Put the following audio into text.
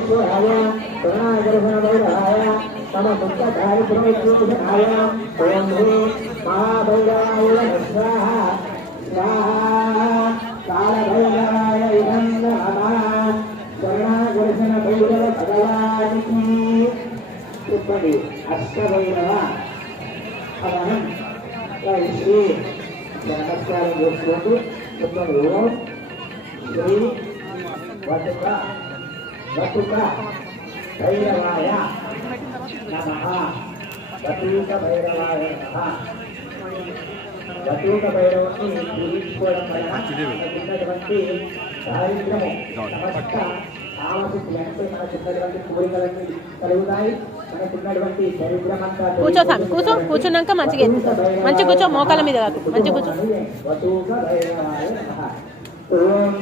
सर्वेश्वराय करुणाकर्षणभैरवाय मम दुःखदारिद्र्यविमोचनाय ओं ह्रीं महाभैरवाय स्वाहा स्वाहा कालभैरवाय इदं नमः करुणाकर्षणभैरव भगवान् की अष्टभैरव अवहं श्री नमस्कार दोस्तों श्री वटुक भैरवाय नमः वटुक भैरवाय नमः वटुक भैरवनी पूजिंచుకోవడం వలన ఉన్నటువంటి దారిద్ర్యము సమస్త ఆవశ్యకత అంటే మనకున్నటువంటి కోరికలన్నీ కలుగుతాయి మనకున్నటువంటి దరిద్రమంతా కూర్చో సామి కూర్చున్నాక మంచిగా మంచి కూర్చో మోకాల మీద కాదు మంచి కూర్చో వటుక భైరవాయ నమః ఓం